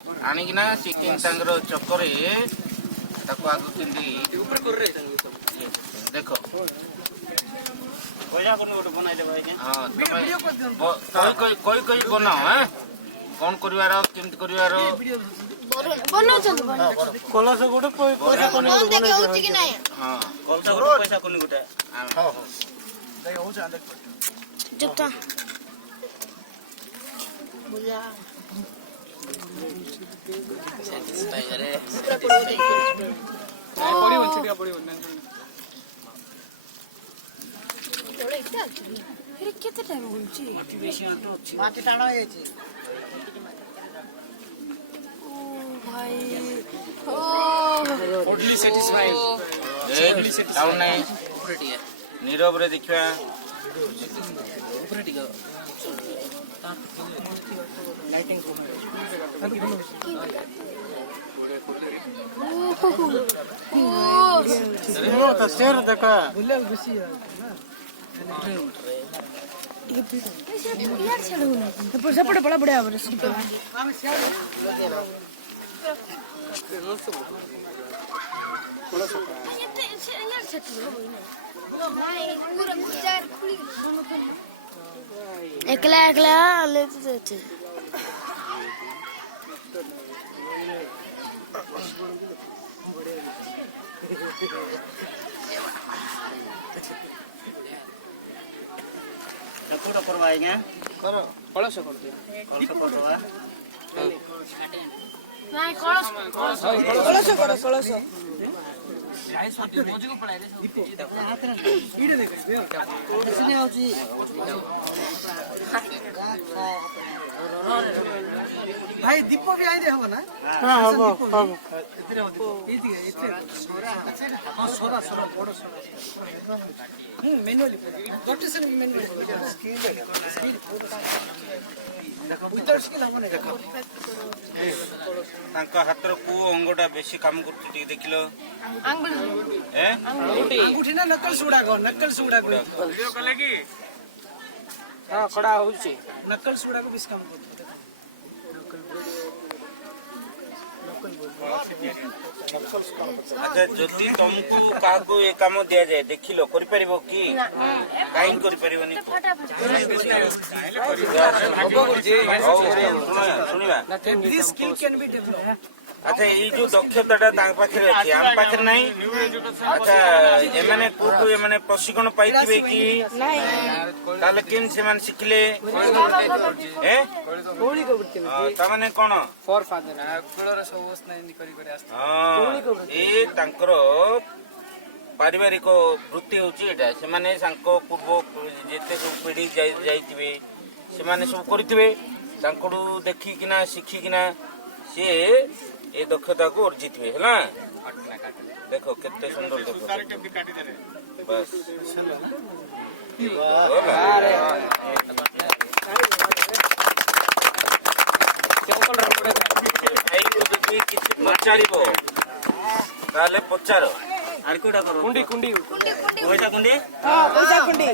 ଆଣିକିନା ଚିକେନ ତାଙ୍କର ଚକରେ ତାକୁ ଆଗ କେମିତି ଦେଖ ହଁ ତମେ କହି କହି ବନାଅ କଣ କରିବାର କେମିତି କରିବାର କଲସ ଗୋଟେ ପଇସା କନି ହଁ କଲସ ଗୋଟେ ପଇସା କନି ଗୋଟେ ଚୁପଟା କେତେ ଟାଇମ ବୁଲୁଛି ମାଟି ଟାଣ ହେଇଛି ଭାଇ ନୀରବରେ ଦେଖିବା शेर देखा ସେପଟେ ପଳା ବଢିଆ ଭାବରେ একলা একলা লেতে যাচ্ছে କୋଉଟା କରବା ଆଜ୍ଞା କର କଳସ କରିଦିଅ କଳସ କରବା ନାଇଁ କଳସ କଳସ କର କଳସ ଭାଇ ଦୀପ ବି ଆଇଲେ ହବ ନା ହଁ ହବ ହବ ତାଙ୍କ ହାତର କୋଉ ଅଙ୍ଗଟା ବେଶୀ କାମ କରୁଛି ଟିକେ ଦେଖିଲ अंगूठी ना नकल्स उड़ा को वीडियो कले की हां खड़ा होउची नकल्स उड़ा को बिस काम करते अच्छा जदि तुमको काको ए काम दिया जाए देखिलो करि परिबो की काइन करि परिबोनी सुनिबा this skill can be developed अच्छा ये जो दक्षताटा तांग पाखरे अछि आम पाखरे नाही अच्छा एमाने कोटु एमाने प्रशिक्षण पाइथिबे की नाही ताले केन से मान सिखले ए कोळी को करते ता माने कोन फॉर फादर कुळर सबस नाही करी करी आस्ते हां ए तांकर पारिवारिक वृत्ति होची एटा से माने सांको पूर्व जेते सब पीढ़ी जाइथिबे से माने सब करथिबे तांकड़ू देखि किना सिखि किना से ए दक्षता को अर्जित हुए है ना देखो कितने सुंदर देखो बस पचारिबो ताले पचार आर कोडा करो कुंडी कुंडी पैसा कुंडी हां पैसा कुंडी